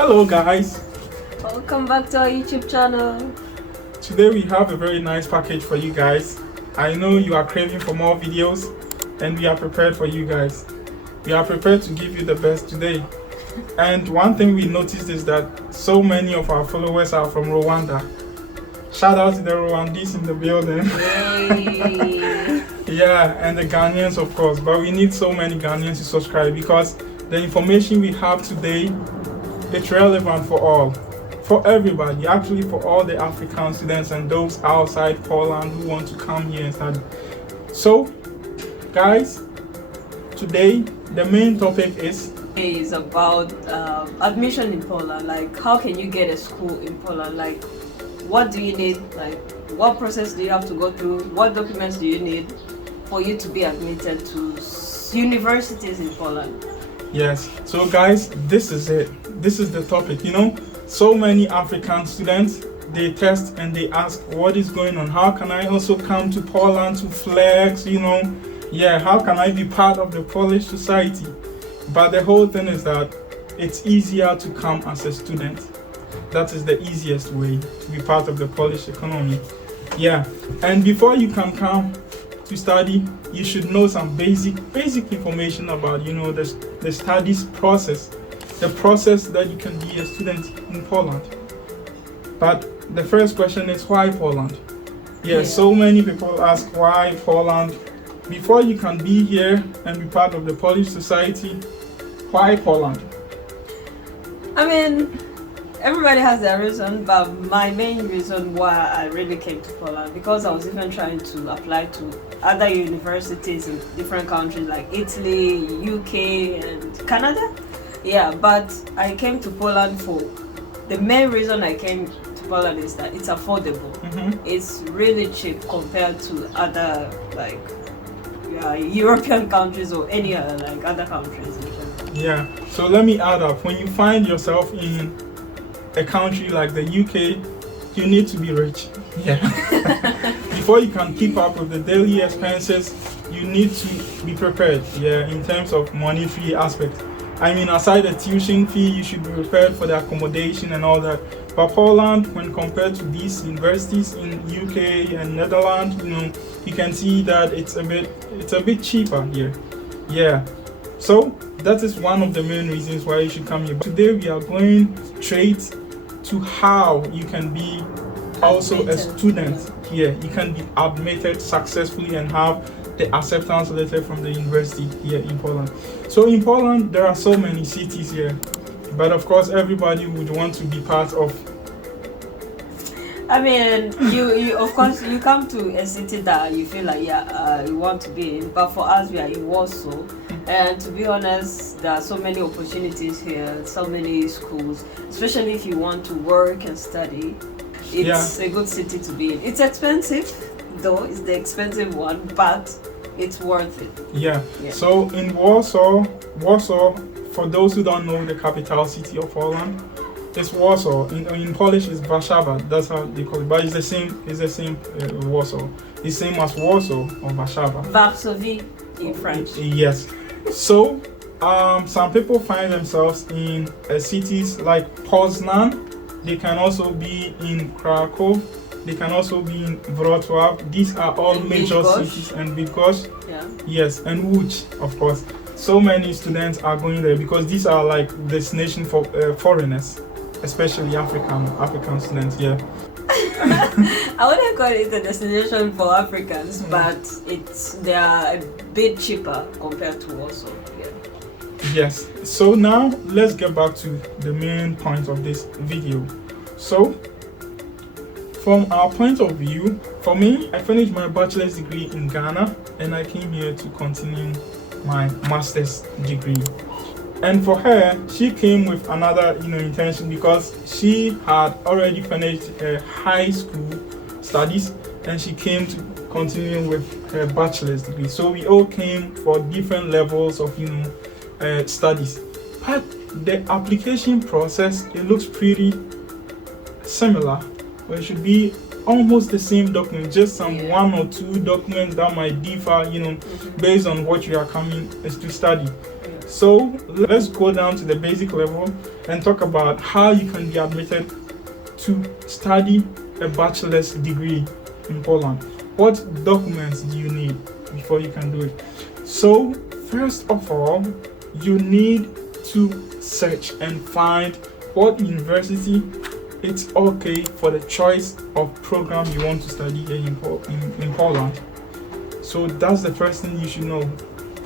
Hello guys, Welcome back to our YouTube channel. today we have a very nice package for you guys. I know you are craving for more videos and we are prepared for you guys. We are prepared to give you the best today. And one thing we noticed is that so many of our followers are from Rwanda. Shout out to the Rwandese in the building. Yay. Yeah, and the Ghanaians of course, but we need so many Ghanaians to subscribe because the information we have today, it's relevant for all. For everybody, actually for all the African students and those outside Poland who want to come here and study. So, guys, today the main topic is about admission in Poland. Like, how can you get a school in Poland? Like, what do you need? Like, what process do you have to go through? What documents do you need for you to be admitted to universities in Poland? yes. So, guys, this is it. This is the topic. You know, so many African students, they test and they ask what is going on. How can I also come to Poland to flex? You know, yeah. How can I be part of the Polish society? But the whole thing is that it's easier to come as a student. That is the easiest way to be part of the Polish economy. Yeah, and before you can come to study, you should know some basic information about, you know, the studies process, the process that you can be a student in Poland. But the first question is, why Poland? Yeah, so many people ask why Poland. Before you can be here and be part of the Polish society, why Poland? I mean, everybody has their reason, but my main reason why I really came to Poland, because I was even trying to apply to other universities in different countries like Italy, UK, and Canada. Yeah, but I came to Poland for the main reason I came to Poland is that it's affordable. It's really cheap compared to other European countries or any other countries. Yeah, so let me add up. When you find yourself in a country like the UK, you need to be rich. Yeah. Before you can keep up with the daily expenses, you need to be prepared. Yeah, in terms of monetary aspect. I mean, aside the tuition fee, you should be prepared for the accommodation and all that. But Poland, when compared to these universities in UK and Netherlands, you know, you can see that it's a bit cheaper here. Yeah. So that is one of the main reasons why you should come here. Today we are going straight to how you can be also a student here. You can be admitted successfully and have the acceptance letter from the university here in Poland. So in Poland there are so many cities here, but of course everybody would want to be part of. I mean, you of course you come to a city that you feel like you want to be in, but for us we are in Warsaw, and to be honest, there are so many opportunities here, so many schools, especially if you want to work and study. It's a good city to be in. It's expensive though, it's the expensive one, but it's worth it. Yeah. So in Warsaw, for those who don't know the capital city of Poland, it's Warsaw. In Polish it's Warszawa. That's how they call it. But it's the same. Warsaw. It's same as Warsaw or Warszawa. Varsovie in French. Yes. So some people find themselves in cities like Poznan. They can also be in Krakow. They can also be in Wrocław. These are all major cities, and Bydgoszcz. Yeah. Yes, and Łódź, of course. So many students are going there because these are like destination for foreigners, especially African students. Yeah. I wouldn't call it a destination for Africans, but they are a bit cheaper compared to Warsaw. Yeah. Yes. So now let's get back to the main point of this video. So, from our point of view, for me, I finished my bachelor's degree in Ghana and I came here to continue my master's degree. And for her, she came with another, intention because she had already finished her high school studies and she came to continue with her bachelor's degree. So we all came for different levels of, studies. But the application process, it looks pretty similar. But it should be almost the same document, just some one or two documents that might differ, based on what you are coming to study. So let's go down to the basic level and talk about how you can be admitted to study a bachelor's degree in Poland. What documents do you need before you can do it? So first of all, you need to search and find what university it's okay for the choice of program you want to study in Poland. So that's the first thing you should know.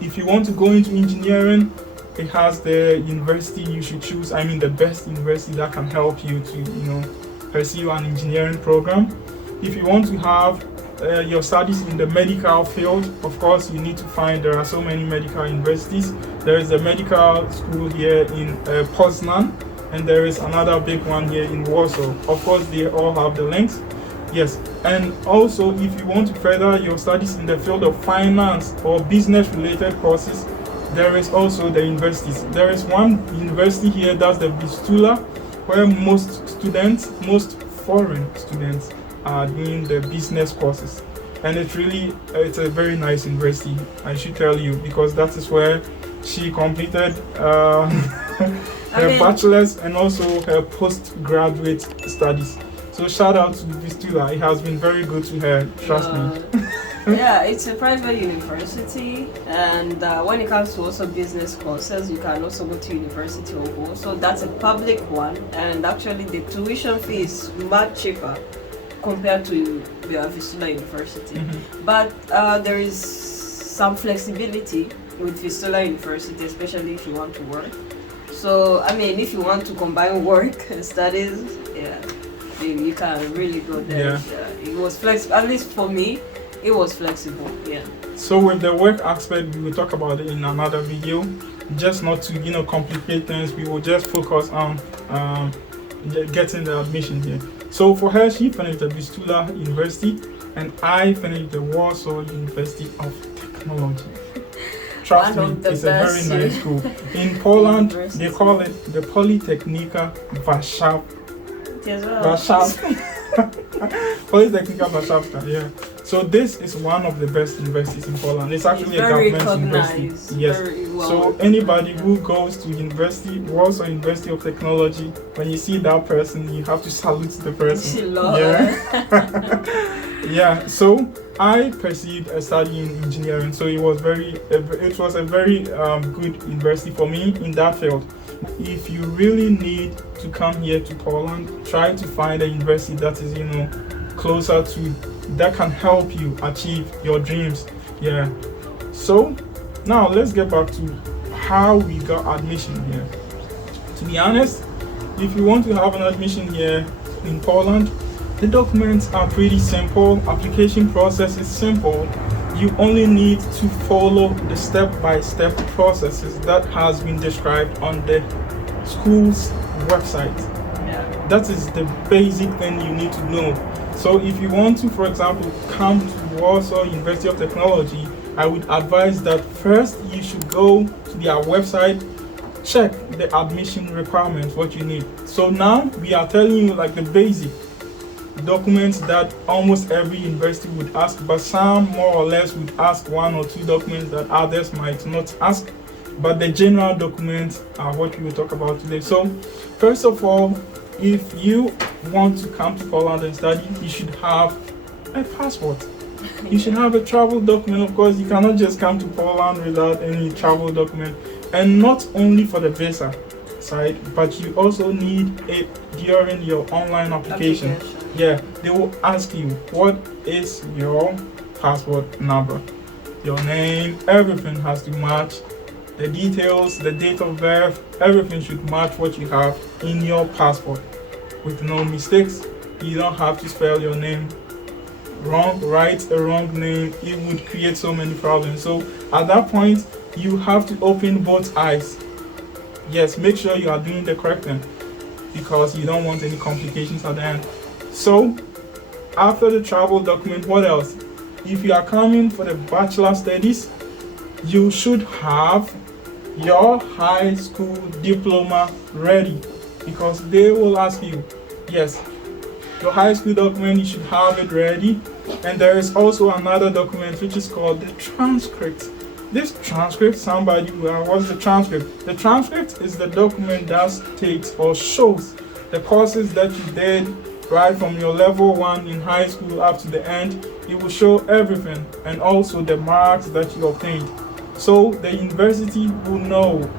If you want to go into engineering, it has the university you should choose. I mean, the best university that can help you to, pursue an engineering program. If you want to have your studies in the medical field, of course, you need to find, there are so many medical universities. There is a medical school here in Poznan, and there is another big one here in Warsaw. Of course, they all have the links. Yes, and also if you want to further your studies in the field of finance or business related courses, there is also the universities. There is one university here, that's the Vistula, where most foreign students are doing the business courses. And it's a very nice university, I should tell you, because that is where she completed her bachelor's and also her postgraduate studies. So shout out to Vistula, it has been very good to her, trust me. Yeah, it's a private university, and when it comes to also business courses, you can also go to University of Warsaw. That's a public one, and actually the tuition fee is much cheaper compared to Vistula University. Mm-hmm. But there is some flexibility with Vistula University, especially if you want to work. So, I mean, if you want to combine work and studies, yeah, you can really go there. Yeah. It was flexible, at least for me. It was flexible, yeah. So with the work aspect, we will talk about it in another video. Just not to, complicate things, we will just focus on getting the admission here. So for her, she finished the Vistula University, and I finished the Warsaw University of Technology. Trust me, it's a very nice school. In Poland, they call it the Politechnika Warsaw. Politechnika Warszawska, yeah. So this is one of the best universities in Poland. It's actually a government university. Yes. So anybody who goes to university, Warsaw University of Technology, when you see that person, you have to salute the person. Yeah. Yeah. So I pursued a study in engineering. So it was a very good university for me in that field. If you really need to come here to Poland, try to find a university that is, closer to, that can help you achieve your dreams. Yeah. So now let's get back to how we got admission here. To be honest, if you want to have an admission here in Poland, the documents are pretty simple. Application process is simple. You only need to follow the step-by-step processes that has been described on the school's website. Yeah. That is the basic thing you need to know. So if you want to, for example, come to Warsaw University of Technology, I would advise that first you should go to their website, check the admission requirements, what you need. So now we are telling you like the basic documents that almost every university would ask, but some more or less would ask one or two documents that others might not ask. But the general documents are what we will talk about today. So first of all, if you want to come to Poland and study, you should have a passport. You should have a travel document. Of course, you cannot just come to Poland without any travel document. And not only for the visa side, but you also need it during your online application. Yeah, they will ask you, what is your passport number? Your name, everything has to match. The details, the date of birth, everything should match what you have in your passport with no mistakes. You don't have to spell your name wrong, write a wrong name. It would create so many problems. So at that point, you have to open both eyes. Yes, make sure you are doing the correct thing because you don't want any complications at the end. So after the travel document, what else? If you are coming for the bachelor studies, you should have your high school diploma ready because they will ask you, yes, your high school document, you should have it ready. And there is also another document which is called the transcript. This transcript, what's the transcript? The transcript is the document that states or shows the courses that you did right from your level 1 in high school up to the end. It will show everything and also the marks that you obtained. So the university will know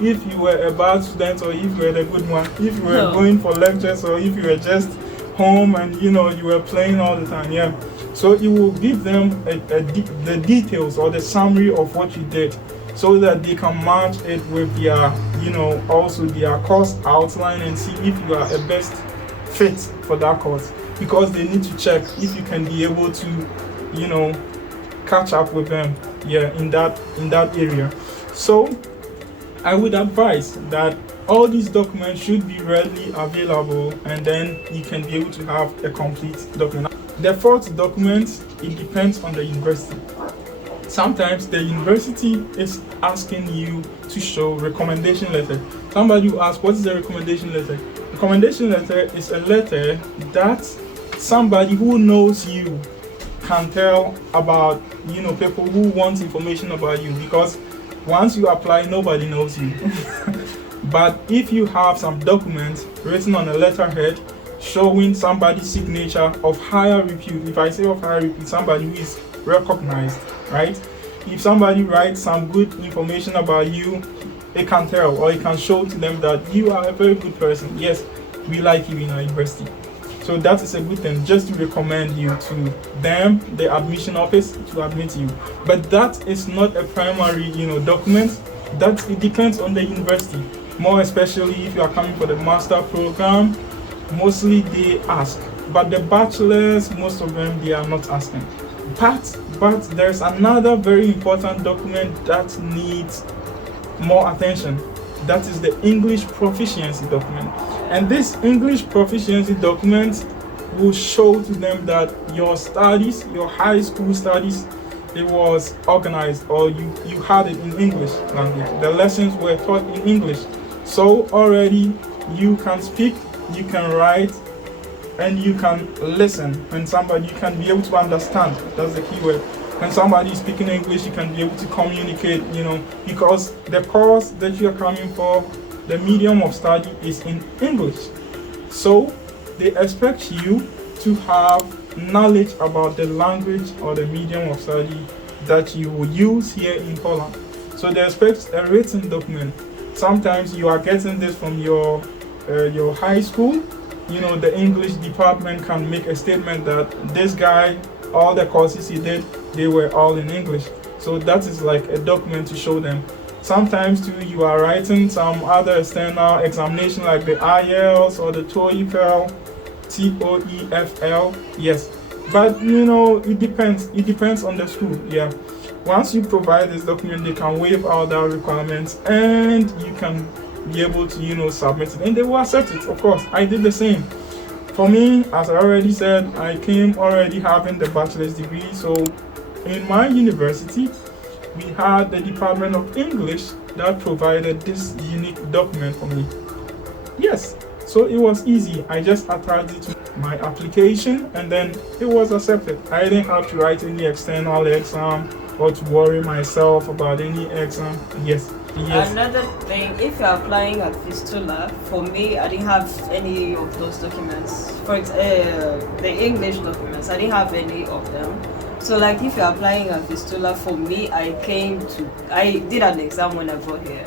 if you were a bad student or if you were the good one, if you were going for lectures or if you were just home and you were playing all the time. Yeah. So it will give them the details or the summary of what you did, so that they can match it with their, also their course outline and see if you are a best fit for that course, because they need to check if you can be able to, catch up with them, in that area. So I would advise that all these documents should be readily available, and then you can be able to have a complete document. The fourth document, it depends on the university. Sometimes the university is asking you to show recommendation letter. Somebody will ask, what is a recommendation letter? Recommendation letter is a letter that somebody who knows you can tell about, people who want information about you, because once you apply, nobody knows you. But if you have some documents written on a letterhead showing somebody's signature of higher repute, if I say of higher repute, somebody who is recognized, right? If somebody writes some good information about you, it can tell, or it can show to them that you are a very good person. Yes, we like you in our university. So that is a good thing, just to recommend you to them, the admission office, to admit you. But that is not a primary, document. That it depends on the university. More especially if you are coming for the master program, mostly they ask. But the bachelors, most of them, they are not asking. But there's another very important document that needs more attention. That is the English proficiency document. And this English proficiency document will show to them that your studies, your high school studies, it was organized, or you had it in English language. The lessons were taught in English. So already you can speak, you can write, and you can listen. When somebody, you can be able to understand. That's the key word. When somebody is speaking English, you can be able to communicate, because the course that you are coming for, the medium of study is in English. So they expect you to have knowledge about the language or the medium of study that you will use here in Poland. So they expect a written document. Sometimes you are getting this from your high school. The English department can make a statement that this guy, all the courses he did, they were all in English. So that is like a document to show them. Sometimes too, you are writing some other external examination like the IELTS or the TOEFL, TOEFL. Yes, but it depends. It depends on the school. Yeah. Once you provide this document, they can waive all the requirements, and you can be able to submit it, and they will accept it. Of course, I did the same. For me, as I already said, I came already having the bachelor's degree. So in my university, we had the Department of English that provided this unique document for me. Yes, so it was easy. I just attached it to my application, and then it was accepted. I didn't have to write any external exam or to worry myself about any exam. Yes. Another thing, if you're applying at Vistula, for me, I didn't have any of those documents. For the English documents, I didn't have any of them. So like if you're applying at Vistula, for me, I did an exam when I got here.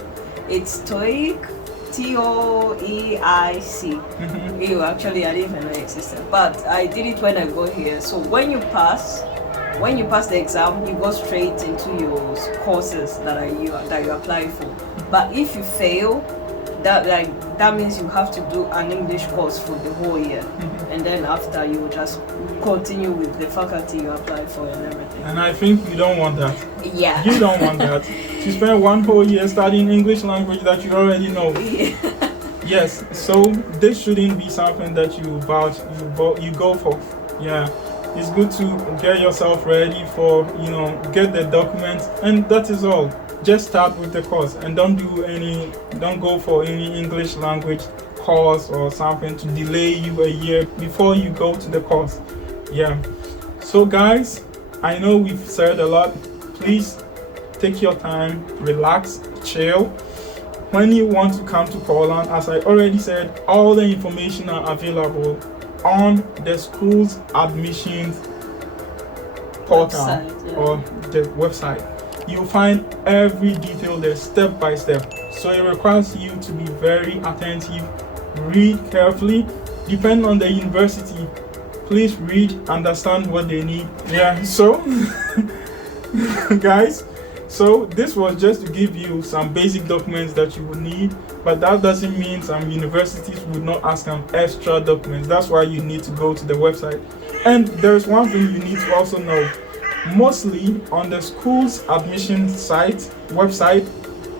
It's TOEIC, TOEIC. Actually, I didn't even know it existed, but I did it when I got here. So when you pass the exam, you go straight into your courses that you apply for. But if you fail, that means you have to do an English course for the whole year, and then after you just continue with the faculty you apply for and everything. And I think you don't want that. Yeah. You don't want that. To spend one whole year studying English language that you already know. Yeah. Yes. So this shouldn't be something that you go for. Yeah. It's good to get yourself ready for, get the documents, and that is all. Just start with the course, and don't go for any English language course or something to delay you a year before you go to the course. Yeah. So guys, I know we've said a lot. Please take your time, relax, chill. When you want to come to Poland, as I already said, all the information are available on the school's admissions portal or the website. You'll find every detail there step by step. So it requires you to be very attentive, read carefully. Depending on the university, please read, understand what they need. Yeah, so guys, so this was just to give you some basic documents that you would need, but that doesn't mean some universities would not ask some extra documents. That's why you need to go to the website. And there's one thing you need to also know. Mostly on the school's admission website,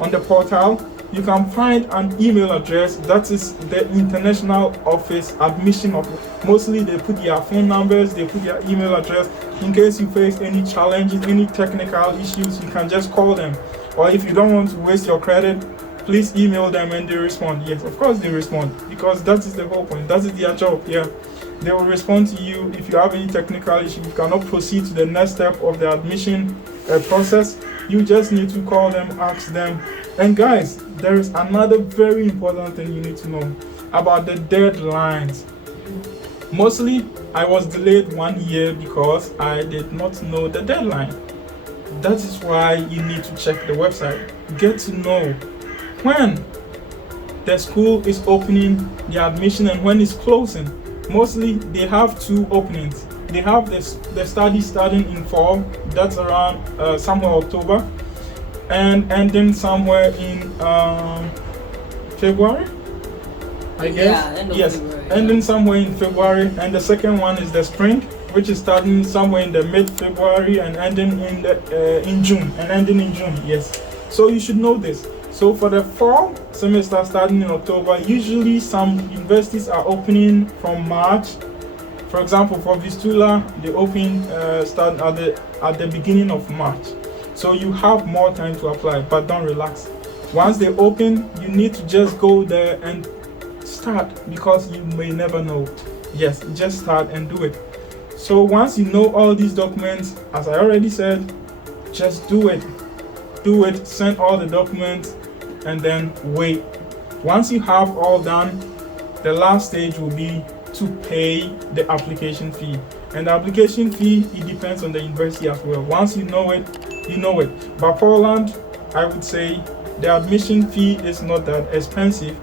on the portal, you can find an email address that is the international office admission office. Mostly they put their phone numbers, they put their email address. In case you face any challenges, any technical issues, you can just call them. Or if you don't want to waste your credit, please email them and they respond. Yes, of course they respond, because that is the whole point. That is their job. Yeah, they will respond to you. If you have any technical issue, you cannot proceed to the next step of the admission process, you just need to call them, ask them. And guys, there is another very important thing you need to know about the deadlines. Mostly, I was delayed 1 year because I did not know the deadline. That is why you need to check the website. Get to know when the school is opening the admission and when it's closing. Mostly, they have two openings. They have the study starting in fall, that's around somewhere October, and ending somewhere in February, I guess. Yeah, end of yes, February, ending somewhere in February. And the second one is the spring, which is starting somewhere in the mid-February and ending in June, and ending in June. Yes, so you should know this. So for the fall semester starting in October, usually some universities are opening from March. For example, for Vistula, they open start at the beginning of March. So you have more time to apply, but don't relax. Once they open, you need to just go there and start, because you may never know. Yes, just start and do it. So once you know all these documents, as I already said, just do it. Do it, send all the documents, and then wait. Once you have all done, the last stage will be to pay the application fee. And the application fee, it depends on the university as well. Once you know it, you know it. But Poland, I would say the admission fee is not that expensive.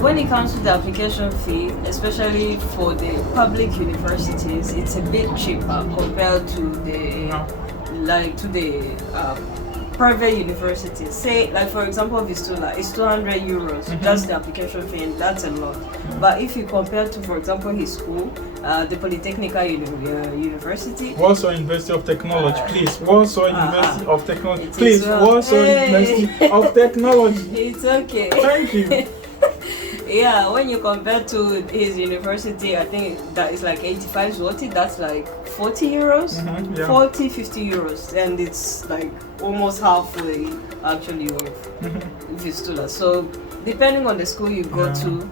When it comes to the application fee, especially for the public universities, it's a bit cheaper compared to the private universities. Say, like for example, Vistula, it's 200 euros. That's the application fee, and that's a lot. But if you compare to, for example, his school, the Polytechnical University, Warsaw University of Technology, please. Warsaw University of Technology, please. Warsaw University of Technology. It's okay. Thank you. Yeah, when you compare to his university, I think that is like 85 zloty, that's like 40 euros, 40, 50 euros, and it's like almost halfway actually of Vistula. So depending on the school you go to,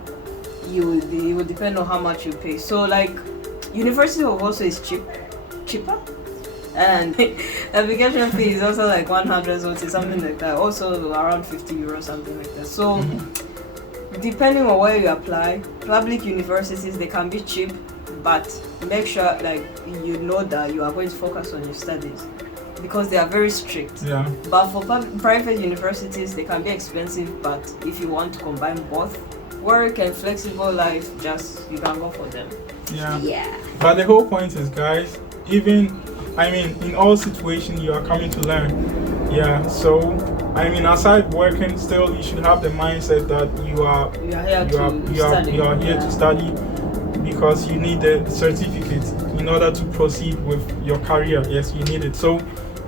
it will depend on how much you pay. So like University of Warsaw is cheaper, and application fee is also like 100 zloty, something like that, also around 50 euros, something like that. So depending on where you apply, public universities, they can be cheap, but make sure like you know that you are going to focus on your studies, because they are very strict. Yeah. But for private universities, they can be expensive, but if you want to combine both work and flexible life, you can go for them. Yeah. But the whole point is, guys, in all situations you are coming to learn. Yeah. So aside working, still you should have the mindset that you are here to study, because you need the certificate in order to proceed with your career. Yes, you need it. So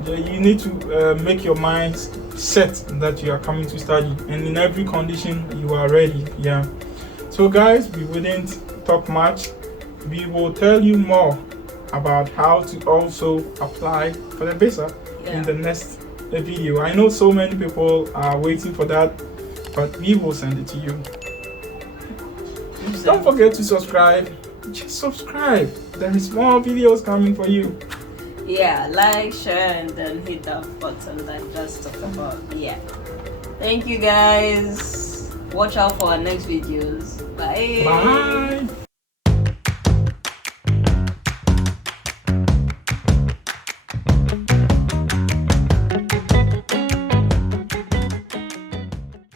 you need to make your mind set that you are coming to study, and in every condition you are ready. Yeah. So guys, we wouldn't talk much. We will tell you more about how to also apply for the visa in the next video. I know so many people are waiting for that, but we will send it to you. Don't forget to subscribe. Just subscribe. There is more videos coming for you. Yeah, like, share, and then hit that button that I just talked about. Yeah. Thank you guys. Watch out for our next videos. Bye. Bye.